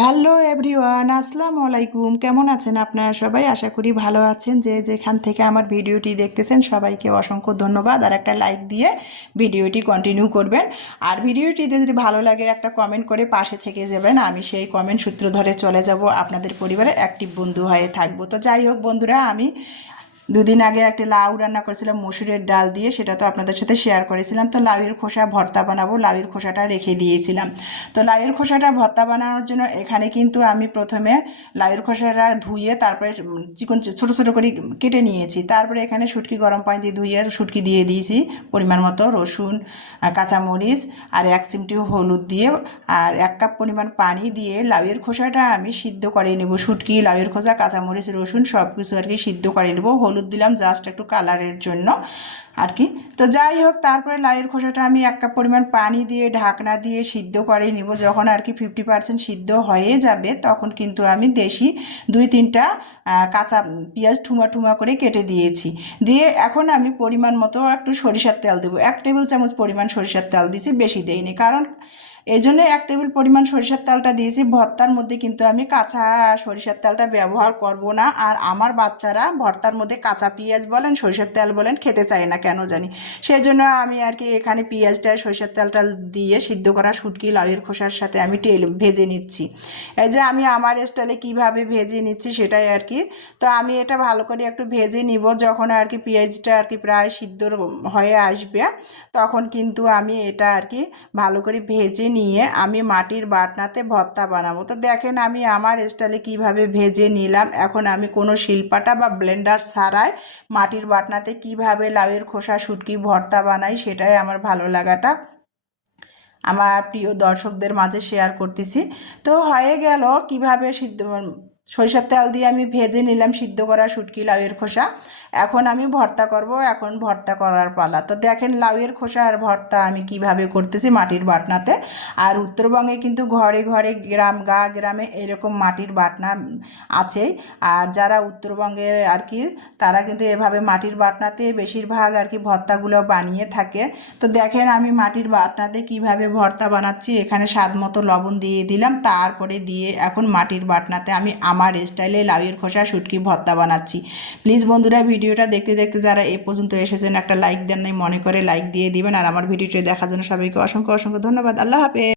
Hello everyone, আসসালামু আলাইকুম। কেমন আছেন আপনারা সবাই? আশা করি ভালো আছেন। যে যেখান থেকে আমার ভিডিওটি দেখতেছেন, সবাইকে অসংখ্য ধন্যবাদ। আর একটা লাইক দিয়ে ভিডিওটি কন্টিনিউ করবেন। আর ভিডিওটিতে যদি ভালো লাগে, একটা কমেন্ট করে পাশে থেকে যাবেন। আমি সেই কমেন্ট সূত্র ধরে চলে যাব। আপনাদের পরিবারে অ্যাক্টিভ বন্ধু হয়ে থাকব। তো যাই হোক বন্ধুরা, আমি দুদিন আগে একটা লাউ রান্না করেছিলাম, মসুরের ডাল দিয়ে, সেটা তো আপনাদের সাথে শেয়ার করেছিলাম। তো লাউয়ের খোসা ভর্তা বানাবো, লাউয়ের খোসাটা রেখে দিয়েছিলাম। তো লাউয়ের খোসাটা ভর্তা বানানোর জন্য এখানে কিন্তু আমি প্রথমে লাউয়ের খোসাটা ধুয়ে, তারপরে চিকন ছোটো ছোটো করে কেটে নিয়েছি। তারপরে এখানে শুটকি গরম পানি দিয়ে ধুয়ে শুটকি দিয়ে দিয়েছি, পরিমাণ মতো রসুন কাঁচামরিচ, আর এক চিমটি হলুদ দিয়ে, আর এক কাপ পরিমাণ পানি দিয়ে লাউয়ের খোসাটা আমি সিদ্ধ করে নেব। শুটকি, লাউয়ের খোসা, কাঁচামরিচ, রসুন সব কিছু আর কি সিদ্ধ করে নেব। হলুদ দিলাম জাস্ট একটু কালারের জন্য আর কি তো যাই হোক, তারপরে লাইয়ের খোসাটা আমি এক কাপ পরিমাণ পানি দিয়ে, ঢাকনা দিয়ে সিদ্ধ করে নিব। যখন আর কি ফিফটি পার্সেন্ট সিদ্ধ হয়ে যাবে, তখন কিন্তু আমি দেশি দুই তিনটা কাঁচা পেঁয়াজ ঠুমা ঠুমা করে কেটে দিয়েছি। দিয়ে এখন আমি পরিমাণ মতো একটু সরিষার তেল দেবো। এক টেবিল চামচ পরিমাণ সরিষার তেল দিয়েছি বেশি দেইনি। কারণ এই জন্য এক টেবিল পরিমাণ সরিষার তেলটা দিয়েছি। ভর্তার মধ্যে কিন্তু আমি কাঁচা সরিষার তেলটা ব্যবহার করব না। আর আমার বাচ্চারা ভর্তার মধ্যে কাঁচা পেঁয়াজ বলেন, সরিষার তেল বলেন, খেতে চায় না, কেন জানি। সেই জন্য আমি আর কি এখানে পেঁয়াজটা, সরিষার তেলটা দিয়ে সিদ্ধ করা শুটকি, লাউয়ের খোসার সাথে আমি তেল ভেজে নিচ্ছি। এই যে আমি আমার স্টাইলে কীভাবে ভেজে নিচ্ছি সেটাই আর কি। তো আমি এটা ভালো করে একটু ভেজে নিব। যখন আর কি পেঁয়াজটা আর কি প্রায় সিদ্ধ হয়ে আসবে, তখন কিন্তু আমি এটা আর কি ভালো করে ভেজে নিয়ে আমি মাটির বাটনাতে ভর্তা বানাবো। তো দেখেন আমি আমার স্টাইলে কীভাবে ভেজে নিলাম। এখন আমি কোনো শিল্পাটা বা ব্লেন্ডার ছাড়াই মাটির বাটনাতে কীভাবে লাউয়ের খোসা, শুটকি, ভর্তা বানাই সেটাই আমার ভালো লাগাটা আমার প্রিয় দর্শকদের মাঝে শেয়ার করতেছি। তো হয়ে গেল কীভাবে সিদ্ধ সরিষার তেল দিয়ে আমি ভেজে নিলাম সিদ্ধ করা শুটকি লাউয়ের খোসা। এখন আমি ভর্তা করব, এখন ভর্তা করার পালা। তো দেখেন লাউয়ের খোসা আর ভর্তা আমি কীভাবে করতেছি মাটির বাটনাতে। আর উত্তরবঙ্গে কিন্তু ঘরে ঘরে গ্রাম, গা গ্রামে এরকম মাটির বাটনা আছে আর যারা উত্তরবঙ্গের আর কি, তারা কিন্তু এভাবে মাটির বাটনাতে বেশিরভাগ আর কি ভর্তাগুলো বানিয়ে থাকে। তো দেখেন আমি মাটির বাটনাতে কীভাবে ভর্তা বানাচ্ছি, এখানে স্বাদ মতো লবণ দিয়ে দিলাম। তারপরে দিয়ে এখন মাটির বাটনাতে আমি আমার স্টাইলে লাউয়ের খোসা, শুটকি, ভর্তা বানাচ্ছি। প্লিজ বন্ধুরা, ভিডিওটা দেখতে দেখতে যারা এ পর্যন্ত এসেছেন, একটা লাইক দেন নাই, মনে করে লাইক দিয়ে দিবেন। আর আমার ভিডিওটি দেখার জন্য সবাইকে অসংখ্য অসংখ্য ধন্যবাদ। আল্লাহ হাফেজ।